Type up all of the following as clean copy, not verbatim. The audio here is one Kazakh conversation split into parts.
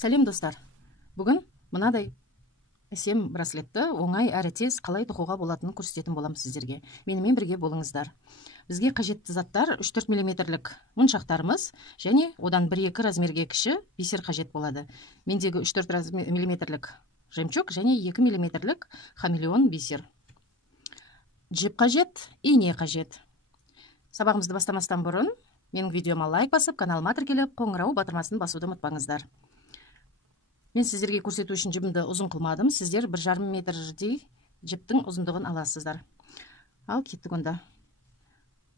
Сәлем достар. Бүгін мынадай әсем браслетті оңай әрі тез қалай тоқуға болатынын көрсететін боламыз сіздерге. Менімен бірге болыңыздар. Бізге қажетті заттар 3-4 мм моншақтарымыз және одан 1-2 размерге кіші бисер қажет болады. Мендегі 3-4 мм жемчуг және 2 мм хамелеон бисер. Жіп қажет, ине қажет. Сабағымызды бастамастан бұрын менің видеома лайк басып, каналыма тіркеліп, қоңырау батырмасын басуды ұмытпаңыздар. Мен сіздерге көрсету үшін жібімді ұзын қылмадым. Сіздер 1,5 метрдей жіптің ұзындығын аласыздар. Ал кеттік онда.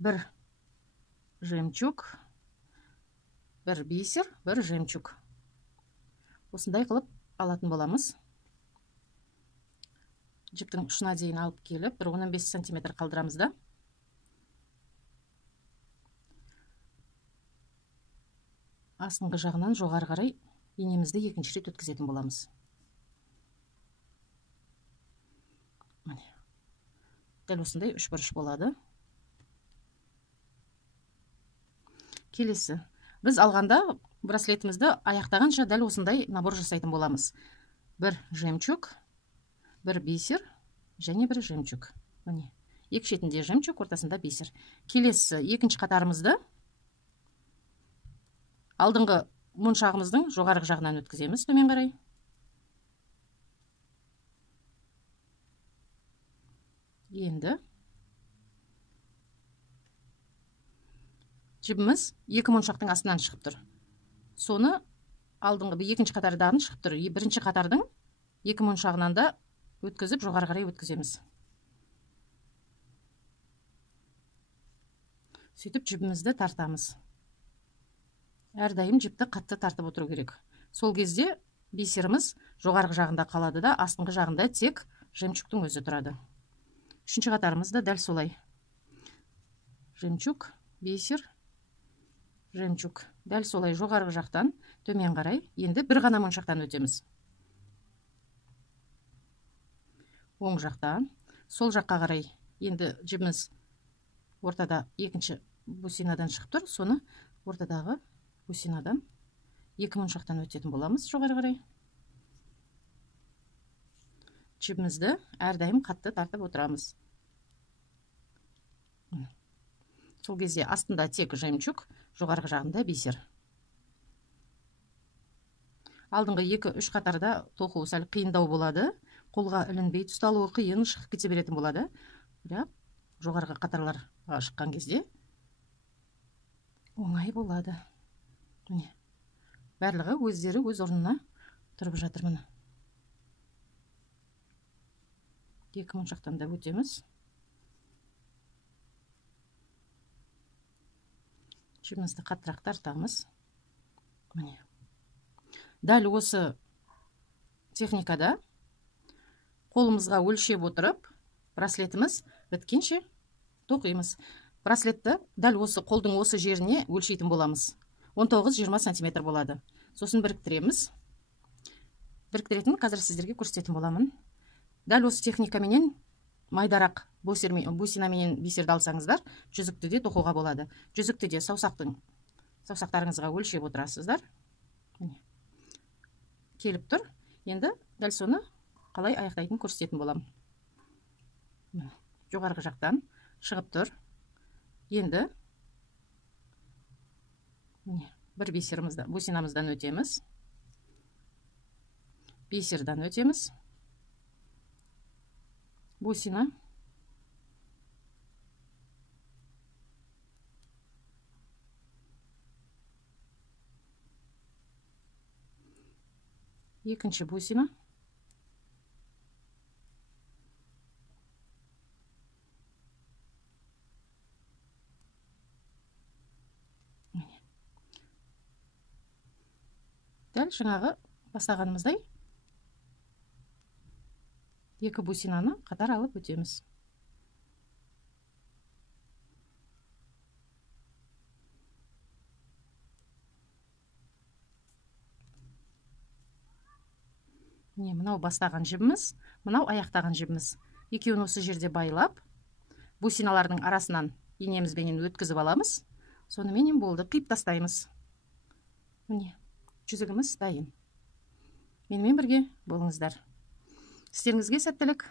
1 жемчуг, 1 бисер, 1 жемчуг. Осындай қылып алатын боламыз. Жіптің ұшына дейін алып келіп, 1,15 см қалдырамыз да. Астыңғы жағынан жоғары қарай инемізді екінші рет өткізетін боламыз. Дәл осындай 3 бұрыш болады. Келесі. Біз алғанда браслетімізді аяқтағанша дәл осындай набор жасайтын боламыз. 1 жемчуг, 1 бисер және 1 жемчуг. Екі шетінде жемчуг, ортасында бисер. Келесі екінші қатарымызды алдыңғы моншағымыздың жоғарғы жағынан өткіземіз төмен қарай. Енді жібіміз 2 моншақтың астынан шығып тұр. Соны алдыңғы екінші қатардан шығып тұр. Бірінші қатардың 2 моншағынан да өткізіп жоғары қарай өткіземіз. Сөйтіп жібімізді тартамыз. Әрдайым жіпті қатты тартып отыру керек. Сол кезде бисеріміз жоғарғы жағында қалады да, астыңғы жағында тек жемчугтың өзі тұрады. Үшінші қатарымыз да дәл солай. Жемчуг, бисер, жемчуг. Дәл солай жоғарғы жақтан төмен қарай. Енді бір ғана моншақтан өтеміз. Оң жақтан, сол жаққа қарай. Енді жібіміз ортада екінші бусинадан шығып тұр. Соны ортадағы бусинадан 2 моншақтан өтетін боламыз жоғары қарай. Жібімізді әрдайым қатты тартып отырамыз. Сол кезде астында тек жемчуг, жоғарғы жағында бисер. Алдыңғы 2-3 қатарда тоқу сәл қиындау болады. Қолға ілінбей ұсталуы қиын, шығып кете беретін болады. Бірақ жоғарғы қатарларға шыққан кезде оңай болады. Барлығы өздері өз орнына тұрып жатыр міне. 2 моншақтан да өтеміз. Жібімізді қаттырақ тартамыз. Міне. Дәл осы техникада қолымызға өлшеп отырып, браслетіміз біткенше тоқимыз. Браслетті дәл осы қолдың осы жеріне өлшейтін боламыз. 19-20 см болады. Сосын біріктіреміз. Біріктіретін қазір сіздерге көрсететін боламын. Дәл осы техникаменен майдарақ бусинаменен бисерді алсаңыздар, жүзікті де тоқуға болады. Жүзікті де саусақтарыңызға өлшеп отырасыздар. Келіп тұр. Енді дәл соны қалай аяқтайтын көрсететін боламын. Жоғарғы жақтан шығып тұр. Енді бір бусинамыздан өтеміз. Бисердан өтеміз. Бусина. Екінші бусина. Дәл жаңағы бастағанымыздай 2 бусинаны қатар алып өтеміз. Мынау бастаған жібіміз, мынау аяқтаған жібіміз. Екеуін осы жерде байлап, бусиналардың арасынан инемізбенен өткізіп аламыз. Сонымен болды, қиып тастаймыз. Міне, жүзігіміз дайын. менімен бірге болыңыздар. Істеріңізге сәттілік.